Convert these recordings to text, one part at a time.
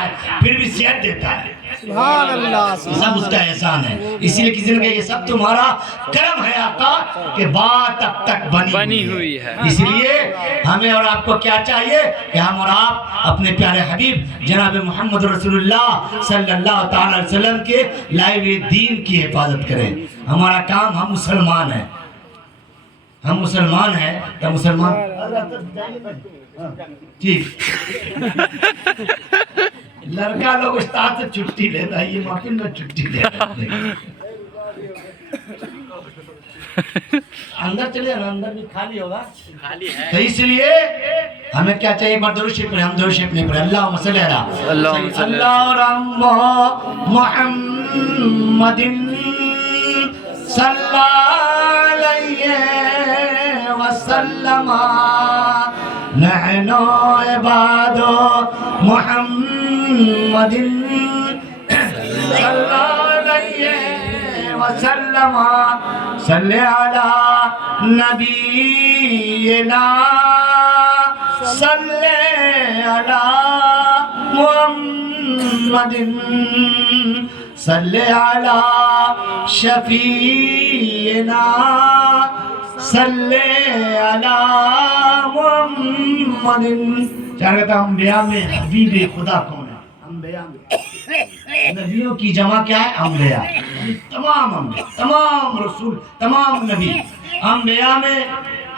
ہے پھر بھی صحت دیتا ہے. سبحان اللہ. یہ سب اس کا احسان ہے. اسی لیے کسی نے کہا یہ سب تمہارا کرم ہے آقا کہ بات اب تک بنی ہوئی ہے. اس لیے ہمیں اور آپ کو کیا چاہیے کہ ہم اور آپ اپنے پیارے حبیب جناب محمد رسول اللہ صلی اللہ تعالی علیہ وسلم کے لائے ہوئے دین کی حفاظت کریں. ہمارا کام، ہم مسلمان ہیں، ہم مسلمان ہیں تو مسلمان ٹھیک. لڑکا لوگ استاد سے چھٹی لیتا ہے، یہ محفل میں چھٹی لیتا ہے. اندر چلے نا، اندر بھی خالی ہوگا. تو اس لیے ہمیں کیا چاہیے؟ ایک بار درود شریف پڑھیں. ہم درود شریف نہیں پڑھیں. اللہم صلی علی اللہم محمد صلی علیہ وسلم نحن عباد محمد صلی علیہ وسلم صلی علی نبینا صلی علی محمد صلی علی شفیعنا صلی علی محمد. چاہتا کہتا انبیاء میں حبیب خدا کون ہے؟ انبیاء میں نبیوں کی جمع کیا ہے؟ انبیاء. تمام انبیاء، تمام رسول، تمام نبی. انبیاء میں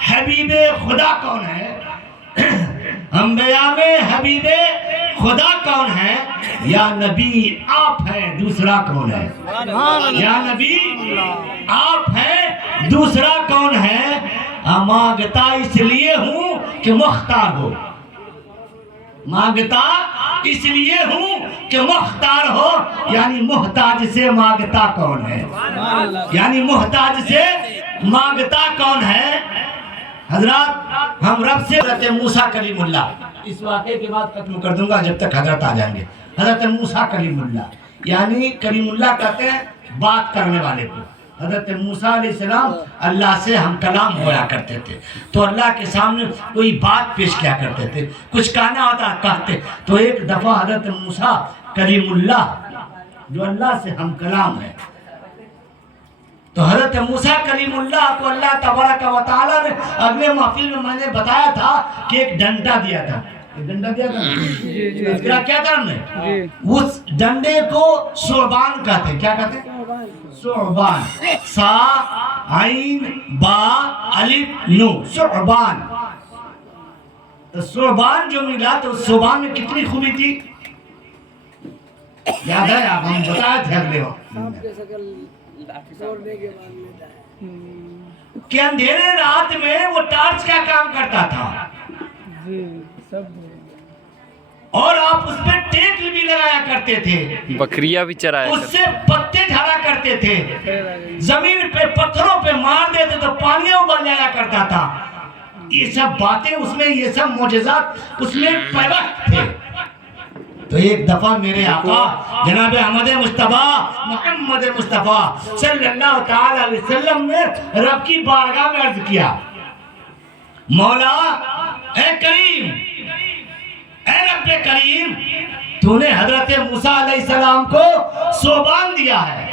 حبیب خدا کون ہے؟ انبیاء میں حبیب خدا کون ہے؟ یا نبی آپ ہیں، دوسرا کون ہے؟ یا نبی آپ ہیں، دوسرا کون ہے؟ مانگتا اس لیے ہوں کہ مختار ہو. مانگتا اس لیے ہوں کہ مختار ہو. یعنی محتاج سے مانگتا کون ہے؟ یعنی محتاج سے مانگتا کون ہے؟ حضرات ہم رب سے حضرت موسیٰ کلیم اللہ، اس واقعے کے بعد ختم کر دوں گا جب تک حضرت آ جائیں گے. حضرت موسیٰ کلیم اللہ، یعنی کلیم اللہ کہتے ہیں بات کرنے والے کو. حضرت موسیٰ علیہ السلام اللہ سے ہم کلام ہوا کرتے تھے. تو اللہ کے سامنے کوئی بات پیش کیا کرتے تھے، کچھ کہنا ہوتا کہتے. تو ایک دفعہ حضرت موسیٰ کلیم اللہ جو اللہ سے ہم کلام ہے، تو حضرت موسیٰ کلیم اللہ کو اللہ تبارک و تعالیٰ نے اگلے محفل میں نے بتایا تھا کہ ایک ڈنڈا دیا تھا. ڈنڈا دیا تھا، کیا تھا ہم نے؟ اس ڈنڈے کو ثعبان کہتے. کیا کہتے؟ ثعبان. سا عین با الف نو، ثعبان. تو ثعبان جو ملا تو ثعبان میں کتنی خوبی تھی یاد ہے؟ آپ ہم بتائے تھے اگلے وقت کہ اندھیرے رات میں وہ ٹارچ کا کام کرتا تھا اور آپ اس پہ ٹیک بھی لگایا کرتے تھے، بکریاں بھی چرایا اس سے پتے جھاڑا کرتے تھے، زمین پہ پتھروں پہ مار دیتے تو پانی ابل جایا کرتا تھا. یہ سب باتیں اس میں، یہ سب معجزات اس میں پیوست تھے. تو ایک دفعہ میرے آقا جناب احمد مصطفیٰ محمد مصطفیٰ صلی اللہ تعالی علیہ وسلم نے رب کی بارگاہ میں عرض کیا، مولا اے کریم، اے رب کریم، تو نے حضرت موسیٰ علیہ السلام کو ثعبان دیا ہے.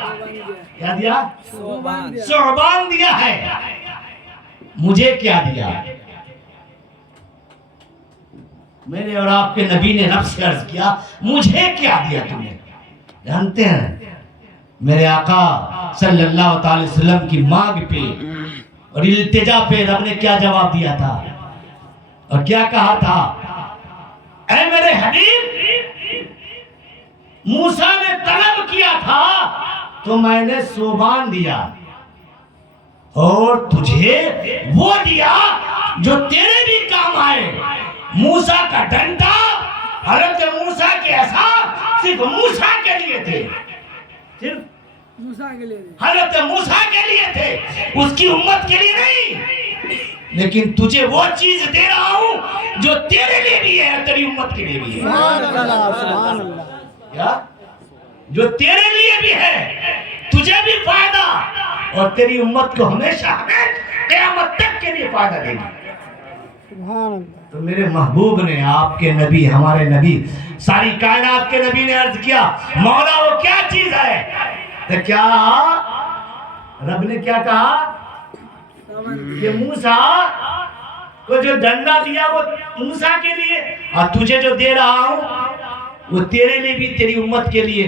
کیا دیا؟ ثعبان دیا ہے. مجھے کیا دیا؟ میرے اور آپ کے نبی نے رب سے عرض کیا مجھے کیا دیا تم نے؟ جانتے ہیں میرے آقا صلی اللہ تعالی وسلم کی مانگ پہ اور التجا پہ رب نے کیا جواب دیا تھا اور کیا کہا تھا؟ اے میرے حبیب، موسیٰ نے طلب کیا تھا تو میں نے ثعبان دیا اور تجھے وہ دیا جو تیرے بھی کام آئے. موسیٰ کا ڈنڈا حضرت موسیٰ کے عصا صرف موسیٰ کے لیے تھے، صرف حضرت موسیٰ کے لیے تھے، اس کی امت کے لیے نہیں. لیکن تجھے وہ چیز دے رہا ہوں جو تیرے لیے بھی ہے، تیری امت کے لیے بھی ہے. سبحان اللہ. کیا؟ جو تیرے لیے بھی ہے، تجھے بھی فائدہ اور تیری امت کو ہمیشہ ہمیں قیامت تک کے لیے فائدہ دے گی. تو میرے محبوب نے، آپ کے نبی، ہمارے نبی، ساری کائنات کے نبی نے عرض کیا مولا وہ کیا چیز ہے؟ تو کیا رب نے کیا کہا کہ موسیٰ کو جو ڈنڈا دیا وہ موسیٰ کے لیے، اور تجھے جو دے رہا ہوں وہ تیرے لیے بھی، تیری امت کے لیے۔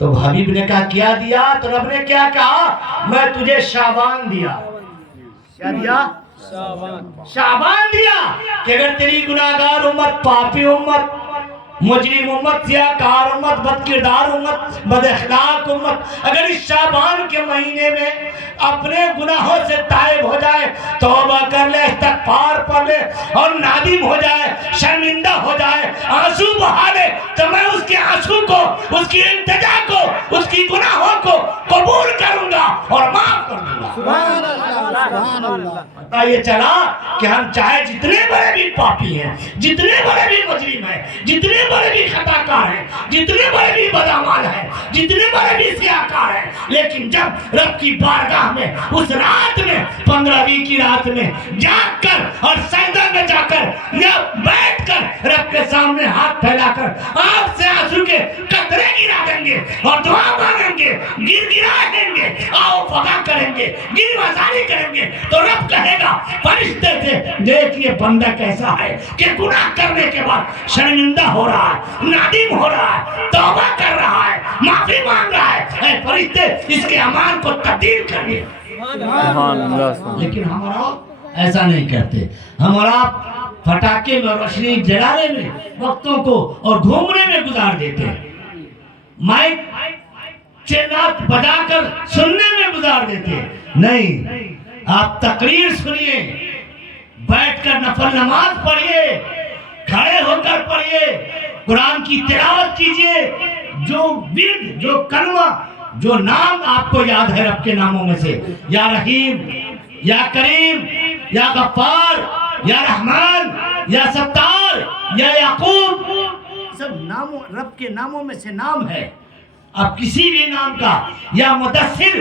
تو حبیب نے کہا کیا دیا؟ تو رب نے کیا کہا میں تجھے شعبان دیا۔ کیا دیا؟ شعبان دیا کہ اگر تیری گناہگار امت، پاپی امت، مجرم امت، سیاہکار امت، بد کردار امت، بد اخلاق امت اگر اس شعبان کے مہینے میں اپنے گناہوں سے تائب ہو جائے، توبہ کر لے، استغفار پڑھ لے اور نادم ہو جائے، شرمندہ ہو جائے، آنسو بہا لے، تو میں اس کے آنسو کو، اس کی التجا کو، اس کی گناہوں کو قبول کروں گا اور معاف کر دوں گا۔ سبحان اللہ سبحان اللہ۔ پتہ یہ چلا کہ ہم چاہے جتنے بڑے بھی پاپی ہیں، جتنے بڑے بھی مجرم ہیں، جتنے بڑے بھی خطا کار ہیں، جتنے بڑے بھی بدعمال ہیں، جتنے بڑے بھی سیاہکار ہیں، لیکن جب رب کی بارگاہ میں اس رات میں 15ویں کی رات میں جاگ کر اور سجدہ میں جا کر یا بیٹھ کر رب کے سامنے ہاتھ پھیلا کر آپ سے آنسو کے قطرے گرا دیں گے اور دعا مانگیں گے، گر گرا دیں گے، آؤ فغا کریں گے، گر وزاری کریں گے، تو رب کہے گا فرشتے سے دیکھ یہ بندہ کیسا ہے کہ گناہ کرنے کے بعد شرمندہ ہو رہا ہے، نادم ہو رہا ہے، توبہ کر رہا ہے، معافی مانگ رہا ہے، اے فرشتے اس کے اعمال کو تبدیل کریے۔ لیکن ہم اور آپ ایسا نہیں کرتے، ہم اور آپ پٹاخے میں روشنی جلانے میں وقتوں کو اور گھومنے میں گزار دیتے ہیں، مائک چینات بجا کر سننے میں گزار دیتے ہیں۔ نہیں، آپ تقریر سنیے، بیٹھ کر نفل نماز پڑھیے، کھڑے ہو کر پڑھیے، قرآن کی تلاوت کیجئے، جو ورد، جو کلمہ، جو نام آپ کو یاد ہے رب کے ناموں میں سے، یا رحیم، یا کریم، یا غفار، یا رحمان، یا ستار، یا یعقوب، سب ناموں رب کے ناموں میں سے نام ہے۔ آپ کسی بھی نام کا، یا مدثر،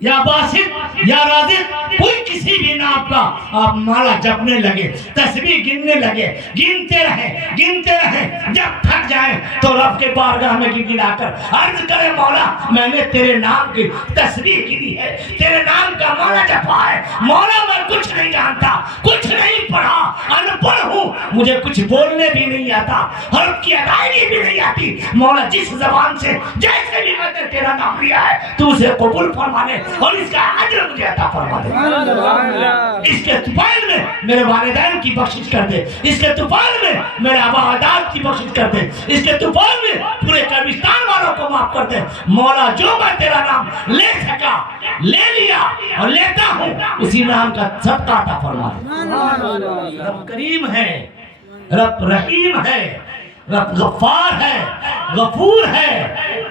یا باسط، یا رازق، کوئی کسی بھی نام کا آپ مالا جپنے لگے، تسبیح گننے لگے، گنتے رہیں، جب تھک جائیں تو رب کے بارگاہ میں گڑگڑا کر عرض کرے مولا میں نے تیرے نام کی تسبیح گنی ہے، تیرے نام کا مالا جپا ہے، مولا میں کچھ نہیں جانتا، کچھ نہیں پڑھا، ان پڑھ ہوں، مجھے کچھ بولنے بھی نہیں آتا، حرف کی ادائیگی بھی نہیں آتی، مولا جس زبان سے جیسے بھی میں نے تیرا نام لیا ہے تو اسے قبول فرما لے اور اس کا اجر مجھے عطا فرما دے۔ اس کے طفیل میں میرے والدین کی بخشش کر دے، اس کے طفیل میں میرے آبا اجداد کی بخشش کر دے، اس کے طفیل میں پورے کردستان والوں کو معاف کر دے۔ مولا جو میں تیرا نام لے سکا، لے لیا اور لیتا ہوں، اسی نام کا صدقہ عطا فرما دے۔ رب کریم ہے، رب رحیم ہے، رب غفار ہے، غفور ہے،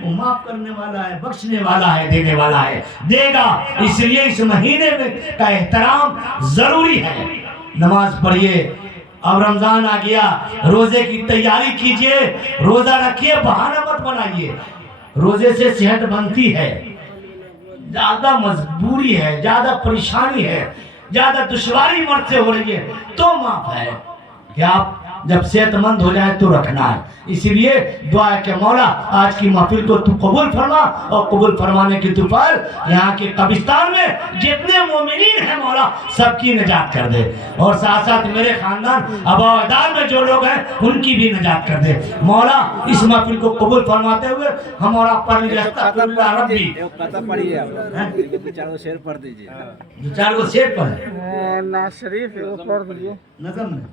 وہ معاف کرنے والا ہے، بخشنے والا ہے، دینے والا ہے، دے گا۔ اس لیے اس مہینے میں کا احترام ضروری ہے۔ نماز پڑھیے، اب رمضان آ گیا، روزے کی تیاری کیجئے، روزہ رکھیے، بہانہ مت بنائیے۔ روزے سے صحت بنتی ہے، زیادہ مجبوری ہے، زیادہ پریشانی ہے، زیادہ دشواری مرد سے ہو رہی ہے تو معاف ہے کہ آپ جب صحت مند ہو جائے تو رکھنا ہے۔ اسی لیے دعا ہے کہ مولا آج کی محفل کو تو قبول فرما، اور قبول فرمانے کی طفیل یہاں کے قبرستان میں جتنے مومنین ہیں مولا سب کی نجات کر دے، اور ساتھ ساتھ میرے خاندان آبا و اجداد میں جو لوگ ہیں ان کی بھی نجات کر دے۔ مولا اس محفل کو قبول فرماتے ہوئے ہم اور آپ پر استغفراللہ ربی چاروں شعر پڑھ دیجیے، دو چار کو شعر پڑھیں ناز شریف ہے، وہ پڑھ دیجیے نظم میں۔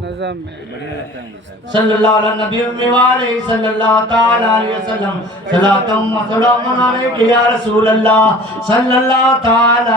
نظم میں۔ بڑھیا لگتا ہے مجھے۔ صلی اللہ علیہ نبی وآلہ صلی اللہ تعالی علیہ وسلم، صلاۃ و سلام علیک یا رسول اللہ صلی اللہ تعالی